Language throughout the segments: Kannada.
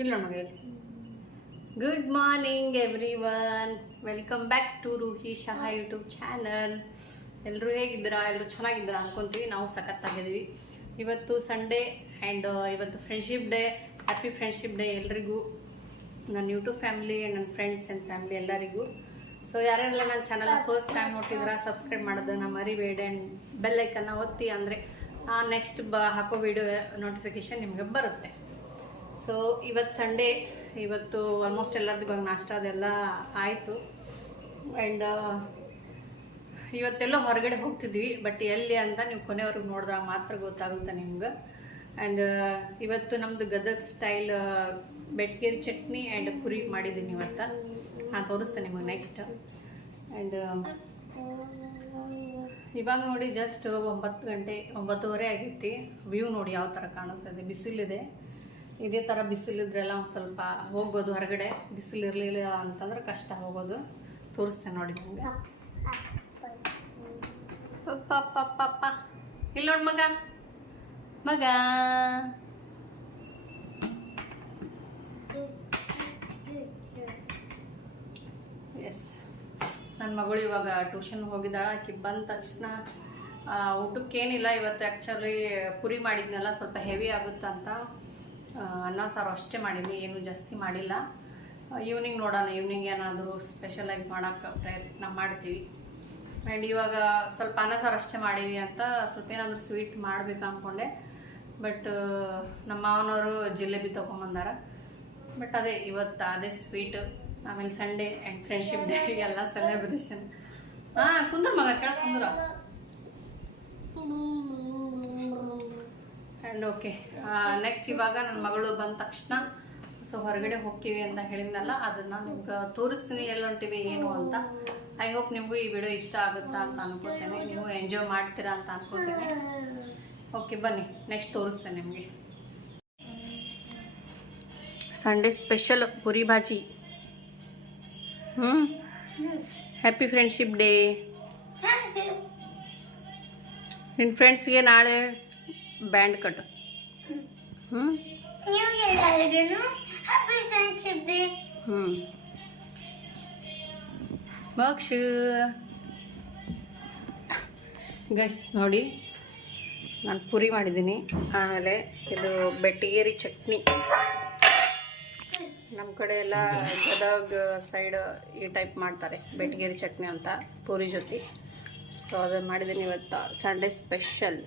ಇಲ್ಲ ನಮಗೆ. Good morning everyone, welcome back to Roohi Shaha YouTube channel. ಎಲ್ಲರೂ ಹೇಗಿದ್ದೀರಾ? ಎಲ್ಲರೂ ಚೆನ್ನಾಗಿದ್ದೀರಾ ಅನ್ಕೊಂತೀವಿ. ನಾವು ಸಖತ್ತಾಗಿದ್ದೀವಿ. ಇವತ್ತು ಸಂಡೇ ಆ್ಯಂಡ್ ಇವತ್ತು friendship day. Happy friendship day ಎಲ್ರಿಗೂ, ನನ್ನ ಯೂಟ್ಯೂಬ್ ಫ್ಯಾಮಿಲಿ, ನನ್ನ ಫ್ರೆಂಡ್ಸ್ ಆ್ಯಂಡ್ ಫ್ಯಾಮಿಲಿ ಎಲ್ಲರಿಗೂ. ಸೊ ಯಾರ್ಯಾರೆಲ್ಲ ನನ್ನ ಚಾನಲ್ನ ಫಸ್ಟ್ ಟೈಮ್ ನೋಡ್ತಿದ್ದೀರಾ, ಸಬ್ಸ್ಕ್ರೈಬ್ ಮಾಡೋದನ್ನು ಮರಿಬೇಡಿ ಆ್ಯಂಡ್ ಬೆಲ್ ಐಕನ್ನ ಒತ್ತಿ, ಅಂದರೆ ನೆಕ್ಸ್ಟ್ ಹಾಕೋ ವಿಡಿಯೋ ನೋಟಿಫಿಕೇಷನ್ ನಿಮಗೆ ಬರುತ್ತೆ. ಸೊ ಇವತ್ತು ಸಂಡೇ, ಇವತ್ತು ಆಲ್ಮೋಸ್ಟ್ ಎಲ್ಲರದ್ದು ಇವಾಗ ನಾಷ್ಟ ಅದೆಲ್ಲ ಆಯಿತು. ಆ್ಯಂಡ್ ಇವತ್ತೆಲ್ಲೋ ಹೊರಗಡೆ ಹೋಗ್ತಿದ್ವಿ, ಬಟ್ ಎಲ್ಲಿ ಅಂತ ನೀವು ಕೊನೆವರೆಗೂ ನೋಡಿದಾಗ ಮಾತ್ರ ಗೊತ್ತಾಗುತ್ತೆ ನಿಮ್ಗೆ. ಆ್ಯಂಡ್ ಇವತ್ತು ನಮ್ಮದು ಗದಗ ಸ್ಟೈಲ್ ಬೆಟ್ಗೇರಿ ಚಟ್ನಿ ಆ್ಯಂಡ್ ಪುರಿ ಮಾಡಿದ್ದೀನಿ ಇವತ್ತು. ನಾನು ತೋರಿಸ್ತೇನೆ ನಿಮಗೆ ನೆಕ್ಸ್ಟ್. ಆ್ಯಂಡ್ ಇವಾಗ ನೋಡಿ ಜಸ್ಟ್ 9 ಗಂಟೆ 9:30 ಆಗೈತಿ. ವ್ಯೂ ನೋಡಿ ಯಾವ ಥರ ಕಾಣಿಸ್ತದೆ. ಬಿಸಿಲಿದೆ. ಇದೇ ಥರ ಬಿಸಿಲಿದ್ರೆಲ್ಲ ಒಂದು ಸ್ವಲ್ಪ ಹೋಗ್ಬೋದು ಹೊರಗಡೆ. ಬಿಸಿಲು ಇರಲಿಲ್ಲ ಅಂತಂದ್ರೆ ಕಷ್ಟ ಹೋಗೋದು. ತೋರಿಸ್ತೇನೆ ನೋಡಿ ನಿಮಗೆ. ಪಪ್ಪ ಇಲ್ಲಿ ನೋಡಿ ಮಗ, ಮಗ ಎಸ್, ನನ್ನ ಮಗಳು ಇವಾಗ ಟ್ಯೂಷನ್ ಹೋಗಿದ್ದಾಳೆ. ಆಕೆ ಬಂದ ತಕ್ಷಣ ಊಟಕ್ಕೇನಿಲ್ಲ ಇವತ್ತು. ಆ್ಯಕ್ಚುಲಿ ಪುರಿ ಮಾಡಿದ್ನೆಲ್ಲ ಸ್ವಲ್ಪ ಹೆವಿ ಆಗುತ್ತಂತ ಅನ್ನ ಸಾರು ಅಷ್ಟೇ ಮಾಡೀನಿ, ಏನು ಜಾಸ್ತಿ ಮಾಡಿಲ್ಲ. ಈವ್ನಿಂಗ್ ನೋಡೋಣ, ಈವ್ನಿಂಗ್ ಏನಾದರೂ ಸ್ಪೆಷಲಾಗಿ ಮಾಡೋಕ್ಕೆ ಪ್ರಯತ್ನ ಮಾಡ್ತೀವಿ. ಆ್ಯಂಡ್ ಇವಾಗ ಸ್ವಲ್ಪ ಅನ್ನ ಸಾರು ಅಷ್ಟೇ ಮಾಡೀವಿ ಅಂತ ಸ್ವಲ್ಪ ಏನಾದರೂ ಸ್ವೀಟ್ ಮಾಡಬೇಕು ಅಂದ್ಕೊಂಡೆ. ಬಟ್ ನಮ್ಮ ಮಾವನವರು ಜಿಲೇಬಿ ತೊಗೊಂಬಂದಾರ. ಬಟ್ ಅದೇ ಇವತ್ತು ಅದೇ ಸ್ವೀಟ್. ಆಮೇಲೆ ಸಂಡೇ ಆ್ಯಂಡ್ ಫ್ರೆಂಡ್ಶಿಪ್ ಡೇ ಎಲ್ಲ ಸೆಲೆಬ್ರೇಷನ್. ಕುಂದ್ರ ಮಗ, ಕೆಳಗೆ ಕುಂದ್ರ. ಆ್ಯಂಡ್ ಓಕೆ, ನೆಕ್ಸ್ಟ್ ಇವಾಗ ನನ್ನ ಮಗಳು ಬಂದ ತಕ್ಷಣ ಸೊ ಹೊರಗಡೆ ಹೋಗ್ತೀವಿ ಅಂತ ಹೇಳಿದ್ನಲ್ಲ, ಅದನ್ನು ನಿಮ್ಗೆ ತೋರಿಸ್ತೀನಿ ಎಲ್ಲಿ ಹೊಂಟಿವಿ ಏನು ಅಂತ. ಐ ಹೋಪ್ ನಿಮಗೂ ಈ ವಿಡಿಯೋ ಇಷ್ಟ ಆಗುತ್ತಾ ಅಂತ ಅನ್ಕೋತೇನೆ, ನೀವು ಎಂಜಾಯ್ ಮಾಡ್ತೀರಾ ಅಂತ ಅನ್ಕೋತೇನೆ. ಓಕೆ ಬನ್ನಿ, ನೆಕ್ಸ್ಟ್ ತೋರಿಸ್ತೇನೆ ನಿಮಗೆ. Sunday special Puri bhaji. Happy friendship day. ನಿನ್ನ ಫ್ರೆಂಡ್ಸ್ಗೆ ನಾಳೆ ಬ್ಯಾಂಡ್ ಕಟ್. ಮಕ್ಷ ಗೈಸ್ ನೋಡಿ, ನಾನು ಪುರಿ ಮಾಡಿದ್ದೀನಿ. ಆಮೇಲೆ ಇದು ಬೆಟ್ಟಿಗೇರಿ ಚಟ್ನಿ. ನಮ್ಮ ಕಡೆ ಎಲ್ಲ ಗದಗ ಸೈಡ್ ಈ ಟೈಪ್ ಮಾಡ್ತಾರೆ, ಬೆಟ್ಟಿಗೇರಿ ಚಟ್ನಿ ಅಂತ ಪೂರಿ ಜೊತೆ. ಸೊ ಅದನ್ನು ಮಾಡಿದ್ದೀನಿ ಇವತ್ತು ಸಂಡೇ ಸ್ಪೆಷಲ್.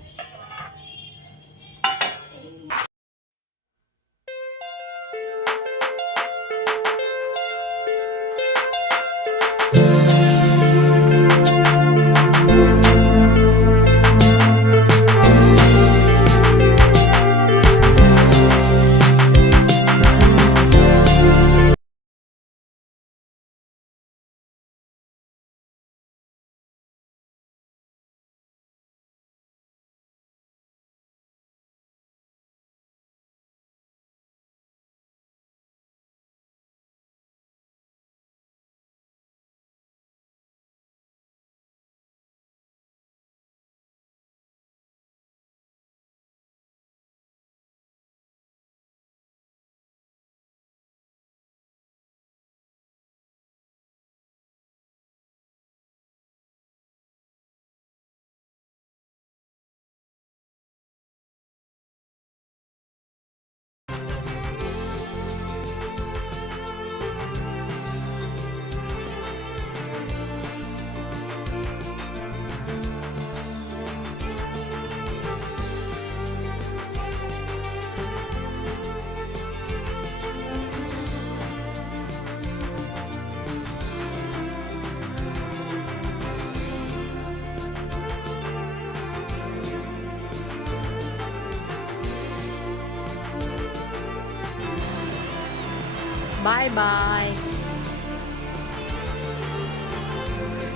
ಬಾಯ್ ಬಾಯ್.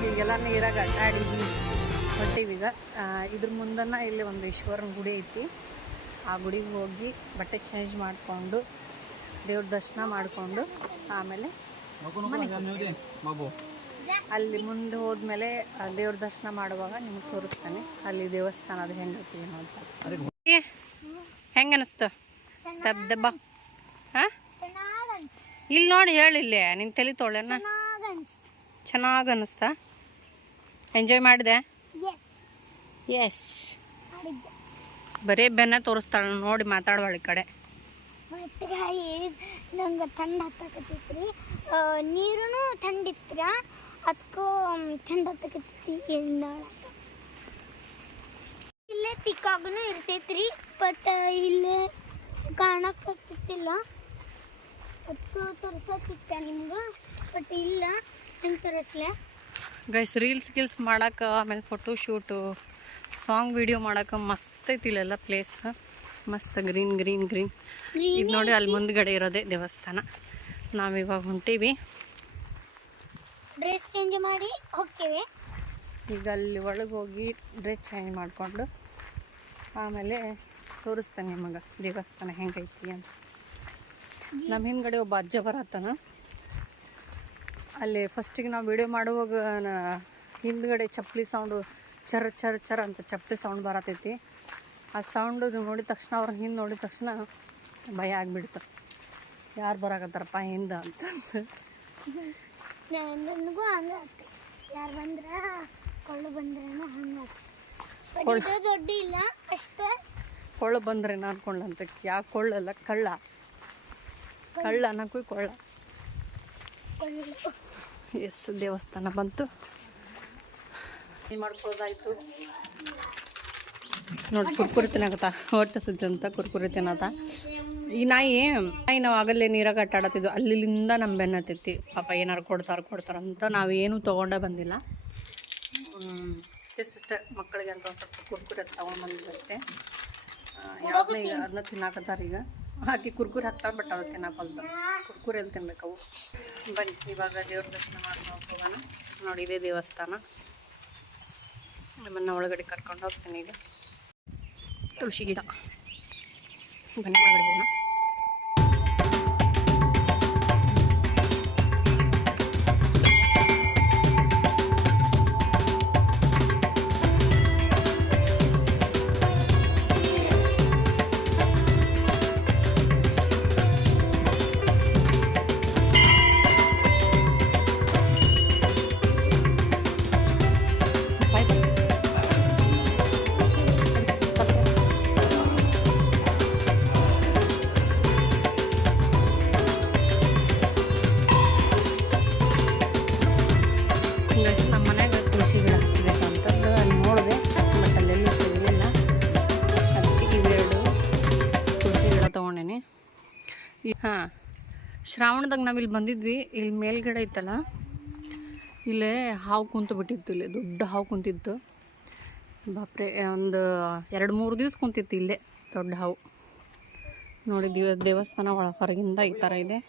ಈಗೆಲ್ಲ ನೀರಾಗ ಆಟಾಡಿದ್ವಿ, ಹೊಟ್ಟೀವೀಗ. ಇದ್ರ ಮುಂದನ್ನ ಇಲ್ಲಿ ಒಂದು ಈಶ್ವರನ ಗುಡಿ ಐತಿ. ಆ ಗುಡಿಗೆ ಹೋಗಿ ಬಟ್ಟೆ ಚೇಂಜ್ ಮಾಡಿಕೊಂಡು ದೇವ್ರ ದರ್ಶನ ಮಾಡಿಕೊಂಡು ಆಮೇಲೆ ಅಲ್ಲಿ ಮುಂದೆ ಹೋದ್ಮೇಲೆ ದೇವ್ರ ದರ್ಶನ ಮಾಡುವಾಗ ನಿಮ್ಗೆ ತೋರಿಸ್ತಾನೆ ಅಲ್ಲಿ ದೇವಸ್ಥಾನ ಅದು ಹೆಂಗೈತಿ ಏನು ಅಂತ. ಹೆಂಗೆ ಅನಿಸ್ತು? ದಬ್ಬ ಹಾಂ ಇಲ್ಲಿ ನೋಡಿ ಹೇಳಿಲ್ಲೇ ನಿನ್ನ ತಲೆ ತೊಳೆನ ಚೆನ್ನಾಗಿ ಅನ್ನಿಸ್ತಾ? ಎಂಜಾಯ್ ಮಾಡಿದೆ? ಎಸ್. ಬರೀ ಬೆನ್ನ ತೋರಿಸ್ತಾಳೆ ನೋಡಿ, ಮಾತಾಡುವಳ ಈ ಕಡೆ. ನಂಗೆ ಥಂಡ್ ಹತ್ತಕತ್ತೈತ್ರಿ, ನೀರೂ ಥಂಡಿತ್ರ, ಅದಕ್ಕೂ ಥಂಡ್ ಹತ್ತಕತ್ತೈತಿ. ಇಲ್ಲೇ ಪಿಕ್ಕಾಗೂ ಇರ್ತೈತ್ರಿ, ಬಟ್ ಇಲ್ಲೇ ಕಾಣಕ್ಕಾಗ್ತಿಲ್ಲ. ಅದಕ್ಕೂ ತೋರ್ಸತ್ತಿತ್ತ ನಿಮ್ಗೆ, ಬಟ್ ಇಲ್ಲ. ನಿಮ್ಗೆ ತೋರಿಸ್ಲೆ ಗೈಸ್. ರೀಲ್ಸ್ ಮಾಡಕ್ಕೆ, ಆಮೇಲೆ ಫೋಟೋ ಶೂಟು, ಸಾಂಗ್ ವಿಡಿಯೋ ಮಾಡಕ್ಕೆ ಮಸ್ತ್ ಐತಿ ಇಲ್ಲೆಲ್ಲ ಪ್ಲೇಸ್. ಮಸ್ತ್ ಗ್ರೀನ್ ಗ್ರೀನ್ ಗ್ರೀನ್. ಇದು ನೋಡಿ ಅಲ್ಲಿ ಮುಂದ್ಗಡೆ ಇರೋದೇ ದೇವಸ್ಥಾನ. ನಾವಿವಾಗ ಹೊಂಟೀವಿ, ಡ್ರೆಸ್ ಚೇಂಜ್ ಮಾಡಿ ಹೋಗ್ತೇವೆ. ಈಗ ಅಲ್ಲಿ ಒಳಗೆ ಹೋಗಿ ಡ್ರೆಸ್ ಚೇಂಜ್ ಮಾಡಿಕೊಂಡು ಆಮೇಲೆ ತೋರಿಸ್ತೇನೆ ನಿಮಗೆ ದೇವಸ್ಥಾನ ಹೆಂಗೈತಿ ಅಂತ. ನಮ್ಮ ಹಿಂದ್ಗಡೆ ಒಬ್ಬ ಅಜ್ಜ ಬರತ್ತಾನ. ಅಲ್ಲಿ ಫಸ್ಟಿಗೆ ನಾವು ವಿಡಿಯೋ ಮಾಡುವಾಗ ಹಿಂದ್ಗಡೆ ಚಪ್ಪಲಿ ಸೌಂಡು ಚರ್ ಚರ್ ಚರ್ ಅಂತ ಚಪ್ಪಲಿ ಸೌಂಡ್ ಬರತೈತಿ. ಆ ಸೌಂಡು ನೋಡಿದ ತಕ್ಷಣ ಅವ್ರ ಹಿಂದೆ ನೋಡಿದ ತಕ್ಷಣ ಭಯ ಆಗಿಬಿಡ್ತಾರೆ, ಯಾರು ಬರಾಕತ್ತಾರಪ್ಪ ಹಿಂದೆ ಅಂತ. ನನಗೂ ಹಂಗೆ ಯಾರು ಬಂದ್ರೆ ಕೊಳ್ಳು ಬಂದ್ರೇನೋ ಹಂಗೆ ದೊಡ್ಡ ಇಲ್ಲ ಅಷ್ಟೇ. ಕೊಳ್ಳು ಬಂದ್ರೇನೋ ಅನ್ಕೊಂಡ್ಲಂತ. ಯಾವ ಕೊಳ್ಳಲ್ಲ, ಕಳ್ಳ ಅನ್ನಕ್ಕೂ ಕೊಳ್ಳ. ಎಸ್, ದೇವಸ್ಥಾನ ಬಂತು. ಮಾಡ್ಕೋದಾಯ್ತು ನೋಡಿ. ಕುರ್ಕುರಿ ತಿನ್ನಕತ್ತ, ಹೊಟ್ಟೆ ಸುದ್ದಿ ಅಂತ ಕುರ್ಕುರಿ ತಿನ್ನತ್ತ. ಈ ನಾಯಿ ನಾವು ಆಗಲ್ಲೇ ನೀರಾಗ ಆಟಾಡತ್ತಿದ್ವು, ಅಲ್ಲಿಂದ ನಮ್ಮ ಬೆನ್ನತ್ತೈತಿ. ಪಾಪ ಏನಾರು ಕೊಡ್ತಾರಂತ ನಾವೇನು ತೊಗೊಂಡೇ ಬಂದಿಲ್ಲ. ಜಸ್ಟ್ ಮಕ್ಕಳಿಗೆ ಅಂತ ಒಂದು ಸ್ವಲ್ಪ ಕುರ್ಕುರಿ ಅದು ತೊಗೊಂಡು ಬಂದಿದ್ದಷ್ಟೇ. ಯಾವ್ದನ್ನ ಈಗ ಅದನ್ನ ತಿನ್ನಾಕತ್ತಾರ. ಈಗ ಹಾಕಿ ಕುರ್ಕುರಿ ಹಾಕ್ತಾರೆ, ಬಟ್ ಅದು ತಿನ್ನಕಲ್ದು. ಕುರ್ಕುರಿ ಎಲ್ಲಿ ತಿನ್ಬೇಕವು. ಬನ್ನಿ ಇವಾಗ ದೇವ್ರ ದರ್ಶನ ಮಾಡ್ಕೊಂಡು ಹೋಗೋಣ. ನೋಡಿ, ಇದೇ ದೇವಸ್ಥಾನ. ನಿಮ್ಮನ್ನು ಒಳಗಡೆ ಕರ್ಕೊಂಡು ಹೋಗ್ತೀನಿ. ಈಗ ತುಳಸಿ ಗಿಡ. ಬನ್ನಿ ಒಳಗಡೆ ಹೋಗೋಣ. ಹಾಂ, ಶ್ರಾವಣದಾಗ ನಾವಿಲ್ಲಿ ಬಂದಿದ್ವಿ. ಇಲ್ಲಿ ಮೇಲ್ಗಡೆ ಐತಲ್ಲ, ಇಲ್ಲೇ ಹಾವು ಕುಂತು ಬಿಟ್ಟಿತ್ತು. ಇಲ್ಲಿ ದೊಡ್ಡ ಹಾವು ಕುಂತಿತ್ತು. ಬಾಪ್ರೆ, ಒಂದು 2-3 ದಿವ್ಸ ಕುಂತಿತ್ತು ಇಲ್ಲೇ ದೊಡ್ಡ ಹಾವು. ನೋಡಿ, ದೇವಸ್ಥಾನ ಹೊರಗಿಂದ ಈ ಥರ ಇದೆ.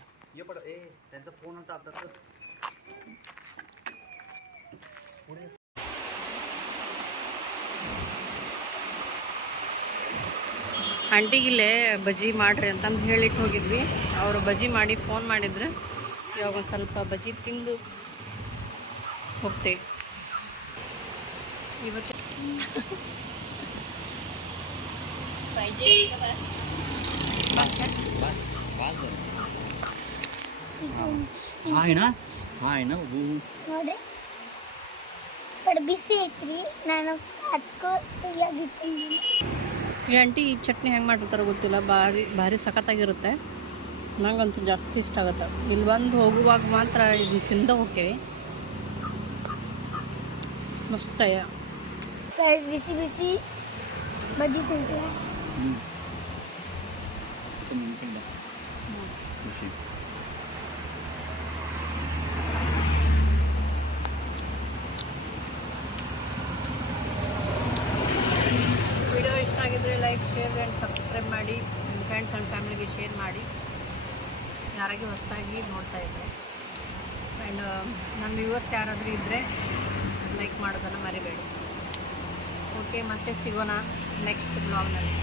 ಆಂಟಿಗಿಲ್ಲೇ ಬಜ್ಜಿ ಮಾಡಿರಿ ಅಂತಂದು ಹೇಳಿಟ್ಟು ಹೋಗಿದ್ವಿ. ಅವರು ಬಜ್ಜಿ ಮಾಡಿ ಫೋನ್ ಮಾಡಿದ್ರು. ಇವಾಗ ಒಂದು ಸ್ವಲ್ಪ ಬಜ್ಜಿ ತಿಂದು ಹೋಗ್ತೇವೆ ಇವತ್ತು. ಬಿಸಿ ಐತ್ರಿ, ನಾನು ಈ ಆಂಟಿ ಈ ಚಟ್ನಿ ಹೆಂಗೆ ಮಾಡಿರ್ತಾರೆ ಗೊತ್ತಿಲ್ಲ, ಭಾರಿ ಸಖತ್ತಾಗಿರುತ್ತೆ. ನಂಗಂತೂ ಜಾಸ್ತಿ ಇಷ್ಟ ಆಗುತ್ತೆ. ಇಲ್ಲಿ ಬಂದು ಹೋಗುವಾಗ ಮಾತ್ರ ಇದನ್ನ ತಿಂದ ಹೋಗ್ತೇವೆ. ಮಸ್ತಯ ಬಿಸಿ ಬಿಸಿ ಬಜ್ಜಿ ತಿಂತೀವಿ. ವಿಡಿಯೋ ಇಷ್ಟ ಆಗಿದ್ರೆ ಲೈಕ್, ಶೇರ್ ಆ್ಯಂಡ್ ಸಬ್ಸ್ಕ್ರೈಬ್ ಮಾಡಿ. ನಿಮ್ಮ ಫ್ರೆಂಡ್ಸ್ ಆ್ಯಂಡ್ ಫ್ಯಾಮಿಲಿಗೆ ಶೇರ್ ಮಾಡಿ, ಯಾರಾಗಿ ಹೊಸದಾಗಿ ನೋಡ್ತಾ ಇದ್ದರೆ. ಆ್ಯಂಡ್ ನನ್ನ ವ್ಯೂವರ್ಸ್ ಯಾರಾದರೂ ಇದ್ದರೆ ಲೈಕ್ ಮಾಡೋದನ್ನು ಮರಿಬೇಡಿ. ಓಕೆ, ಮತ್ತೆ ಸಿಗೋಣ ನೆಕ್ಸ್ಟ್ ಬ್ಲಾಗ್ನಲ್ಲಿ.